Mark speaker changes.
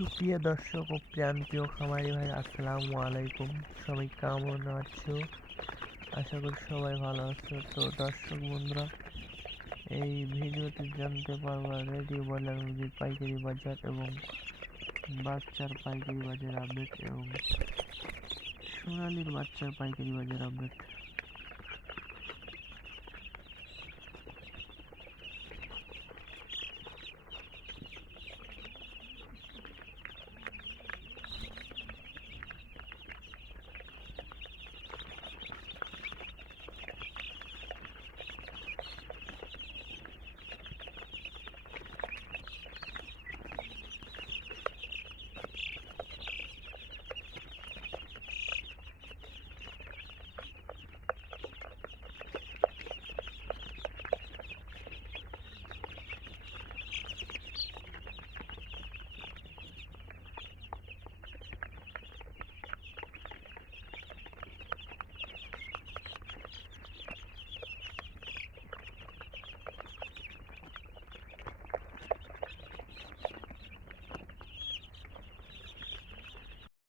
Speaker 1: সুপ্রিয় দর্শক ও প্রান্তীয় খামারি ভাই, আসসালামু আলাইকুম। সবাই কেমন আছো? আশা করি সবাই ভালো আছো। তো দর্শক বন্ধুরা, এই ভিডিওতে জানতে পারব রেডিও ব্রয়লার মুরগির পাইকারি বাজার এবং বাচ্চার পাইকারি বাজার আপডেট এবং সোনালির বাচ্চার পাইকারি বাজার আপডেট